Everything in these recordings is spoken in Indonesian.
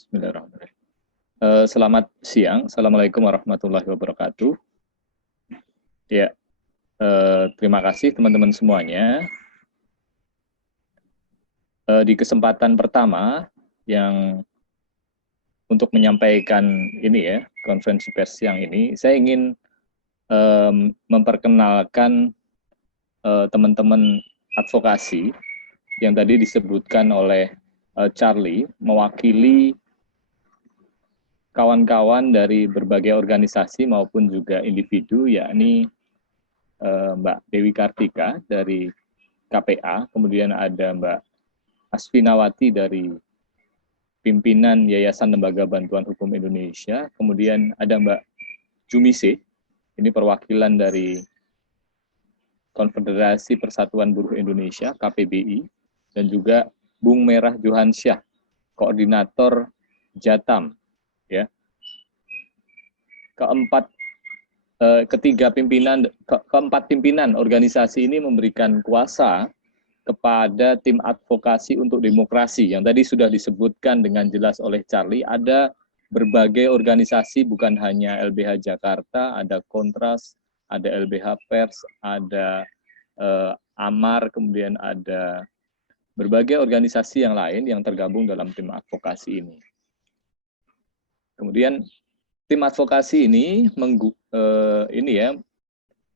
Bismillahirrahmanirrahim. Selamat siang. Assalamualaikum warahmatullahi wabarakatuh. Ya, terima kasih teman-teman semuanya. Di kesempatan pertama yang untuk menyampaikan ini ya, konferensi pers siang ini, saya ingin memperkenalkan teman-teman advokasi yang tadi disebutkan oleh Charlie, mewakili kawan-kawan dari berbagai organisasi maupun juga individu, yakni Mbak Dewi Kartika dari KPA, kemudian ada Mbak Asfinawati dari pimpinan Yayasan Lembaga Bantuan Hukum Indonesia, kemudian ada Mbak Jumise, ini perwakilan dari Konfederasi Persatuan Buruh Indonesia, KPBI, dan juga Bung Merah Johansyah, koordinator Jatam, ya. Keempat pimpinan organisasi ini memberikan kuasa kepada tim advokasi untuk demokrasi yang tadi sudah disebutkan dengan jelas oleh Charlie. Ada berbagai organisasi, bukan hanya LBH Jakarta, ada Kontras, ada LBH Pers, ada AMAR, kemudian ada berbagai organisasi yang lain yang tergabung dalam tim advokasi ini. Kemudian tim advokasi ini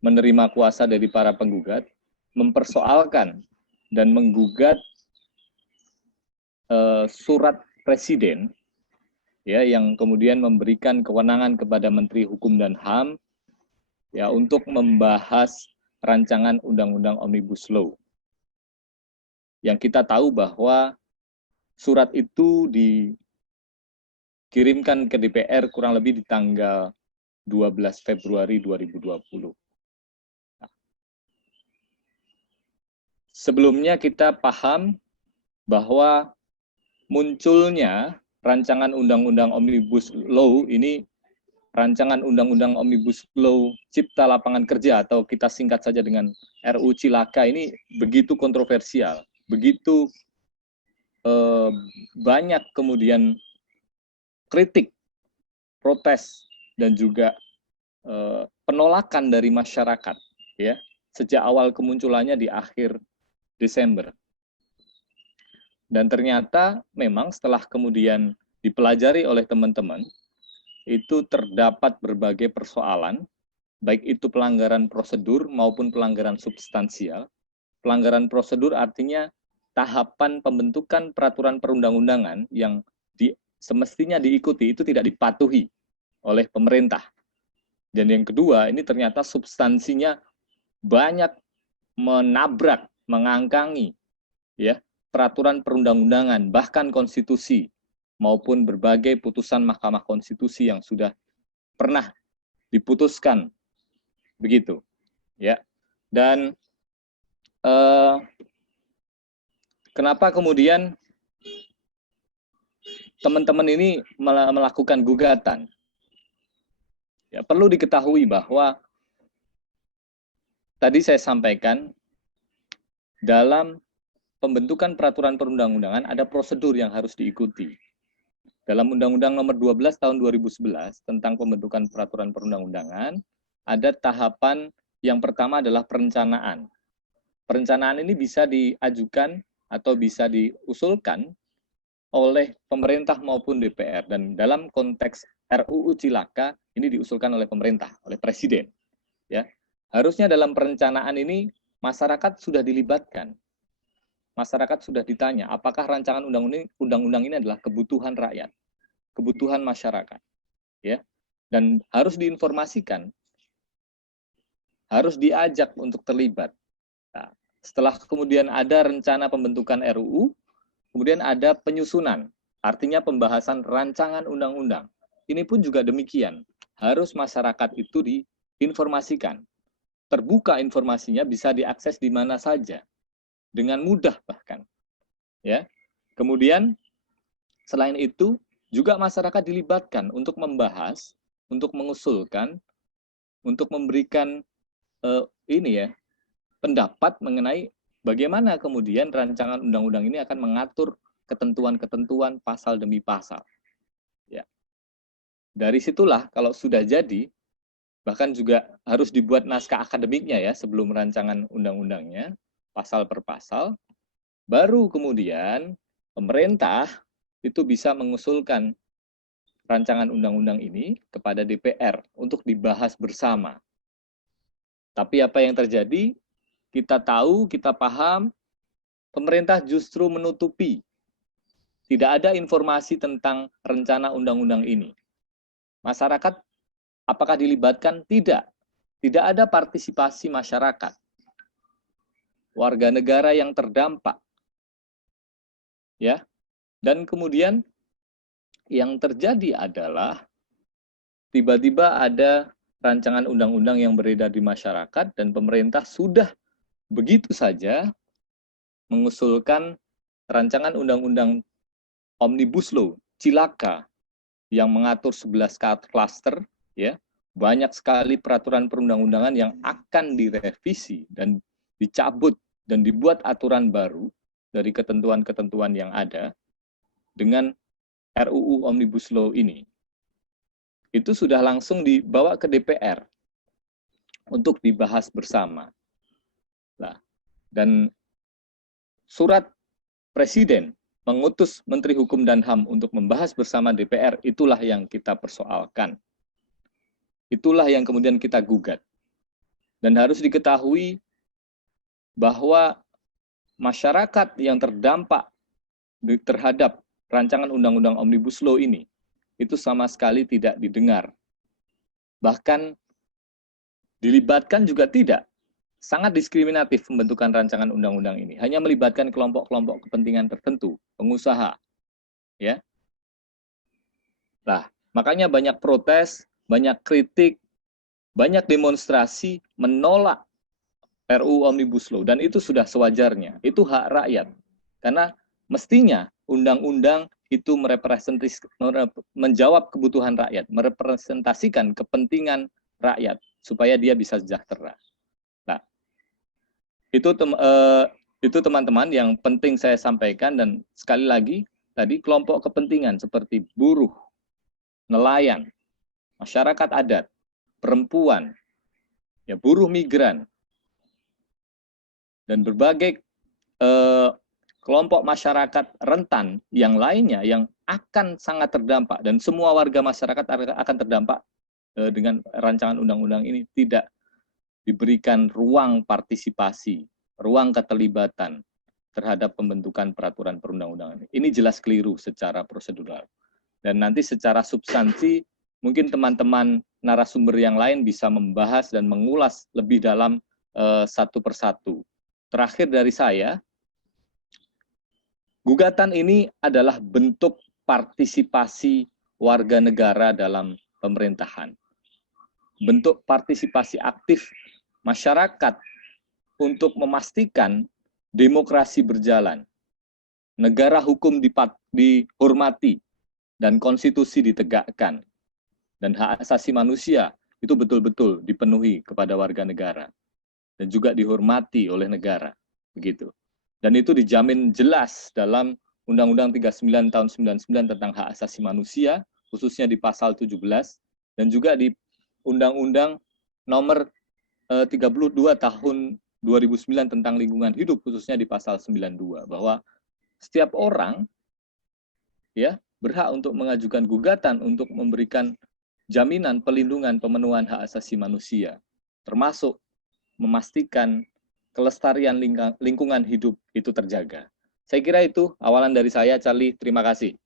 menerima kuasa dari para penggugat, mempersoalkan dan menggugat surat presiden, ya, yang kemudian memberikan kewenangan kepada Menteri Hukum dan HAM, ya, untuk membahas rancangan Undang-Undang Omnibus Law. Yang kita tahu bahwa surat itu dikirimkan ke DPR kurang lebih di tanggal 12 Februari 2020. Sebelumnya kita paham bahwa munculnya rancangan Undang-Undang Omnibus Law ini, rancangan Undang-Undang Omnibus Law Cipta Lapangan Kerja atau kita singkat saja dengan RUU Cilaka ini begitu kontroversial, begitu banyak kemudian kritik, protes, dan juga penolakan dari masyarakat, ya, sejak awal kemunculannya di akhir Desember. Dan ternyata memang setelah kemudian dipelajari oleh teman-teman, itu terdapat berbagai persoalan, baik itu pelanggaran prosedur maupun pelanggaran substansial. Pelanggaran prosedur artinya tahapan pembentukan peraturan perundang-undangan yang semestinya diikuti itu tidak dipatuhi oleh pemerintah. Dan yang kedua, ini ternyata substansinya banyak menabrak, mengangkangi, ya, peraturan perundang-undangan, bahkan konstitusi, maupun berbagai putusan Mahkamah Konstitusi yang sudah pernah diputuskan, begitu, ya. Dan kenapa kemudian teman-teman ini melakukan gugatan? Ya, perlu diketahui bahwa tadi saya sampaikan dalam pembentukan peraturan perundang-undangan ada prosedur yang harus diikuti. Dalam Undang-Undang Nomor 12 Tahun 2011 tentang pembentukan peraturan perundang-undangan, ada tahapan yang pertama adalah perencanaan. Perencanaan ini bisa diajukan atau bisa diusulkan oleh pemerintah maupun DPR, dan dalam konteks RUU Cilaka ini diusulkan oleh pemerintah, oleh presiden, ya. Harusnya dalam perencanaan ini masyarakat sudah dilibatkan. Masyarakat sudah ditanya, apakah rancangan undang-undang ini adalah kebutuhan rakyat, kebutuhan masyarakat, ya. Dan harus diinformasikan, harus diajak untuk terlibat. Nah, setelah kemudian ada rencana pembentukan RUU, kemudian ada penyusunan, artinya pembahasan rancangan undang-undang. Ini pun juga demikian, harus masyarakat itu diinformasikan. Terbuka informasinya, bisa diakses di mana saja, dengan mudah bahkan. Ya. Kemudian selain itu, juga masyarakat dilibatkan untuk membahas, untuk mengusulkan, untuk memberikan pendapat mengenai bagaimana kemudian rancangan undang-undang ini akan mengatur ketentuan-ketentuan pasal demi pasal. dari situlah kalau sudah jadi, bahkan juga harus dibuat naskah akademiknya ya sebelum rancangan undang-undangnya, pasal per pasal, baru kemudian pemerintah itu bisa mengusulkan rancangan undang-undang ini kepada DPR untuk dibahas bersama. Tapi apa yang terjadi? Kita tahu, kita paham, pemerintah justru menutupi. Tidak ada informasi tentang rencana undang-undang ini. Masyarakat apakah dilibatkan? Tidak. Tidak ada partisipasi masyarakat. Warga negara yang terdampak. Ya. Dan kemudian yang terjadi adalah tiba-tiba ada rancangan undang-undang yang beredar di masyarakat dan pemerintah sudah begitu saja mengusulkan rancangan undang-undang Omnibus Law, cilaka, yang mengatur 11 klaster, ya, banyak sekali peraturan perundang-undangan yang akan direvisi dan dicabut dan dibuat aturan baru dari ketentuan-ketentuan yang ada dengan RUU Omnibus Law ini. Itu sudah langsung dibawa ke DPR untuk dibahas bersama. Nah, dan surat Presiden mengutus Menteri Hukum dan HAM untuk membahas bersama DPR, itulah yang kita persoalkan. Itulah yang kemudian kita gugat. Dan harus diketahui bahwa masyarakat yang terdampak terhadap rancangan Undang-Undang Omnibus Law ini, itu sama sekali tidak didengar. Bahkan dilibatkan juga tidak. Sangat diskriminatif pembentukan rancangan undang-undang ini. Hanya melibatkan kelompok-kelompok kepentingan tertentu, pengusaha. Ya. Nah, makanya banyak protes, banyak kritik, banyak demonstrasi menolak RUU Omnibus Law. Dan itu sudah sewajarnya. Itu hak rakyat. Karena mestinya undang-undang itu menjawab kebutuhan rakyat, merepresentasikan kepentingan rakyat, supaya dia bisa sejahtera. Nah, itu teman-teman yang penting saya sampaikan. Dan sekali lagi tadi kelompok kepentingan seperti buruh, nelayan, masyarakat adat, perempuan, ya buruh migran, dan berbagai kelompok masyarakat rentan yang lainnya yang akan sangat terdampak, dan semua warga masyarakat akan terdampak dengan rancangan undang-undang ini tidak diberikan ruang partisipasi, ruang keterlibatan terhadap pembentukan peraturan perundang-undangan. Ini jelas keliru secara prosedural. Dan nanti secara substansi, mungkin teman-teman narasumber yang lain bisa membahas dan mengulas lebih dalam satu persatu. Terakhir dari saya, gugatan ini adalah bentuk partisipasi warga negara dalam pemerintahan. Bentuk partisipasi aktif masyarakat untuk memastikan demokrasi berjalan, negara hukum dihormati, dan konstitusi ditegakkan, dan hak asasi manusia itu betul-betul dipenuhi kepada warga negara, dan juga dihormati oleh negara, begitu. Dan itu dijamin jelas dalam Undang-Undang 39 tahun 99 tentang hak asasi manusia, khususnya di pasal 17, dan juga di Undang-Undang nomor 32 tahun 2009 tentang lingkungan hidup, khususnya di pasal 92, bahwa setiap orang ya berhak untuk mengajukan gugatan untuk memberikan jaminan pelindungan pemenuhan hak asasi manusia, termasuk memastikan kelestarian lingkungan hidup itu terjaga. Saya kira itu awalan dari saya, Charlie. Terima kasih.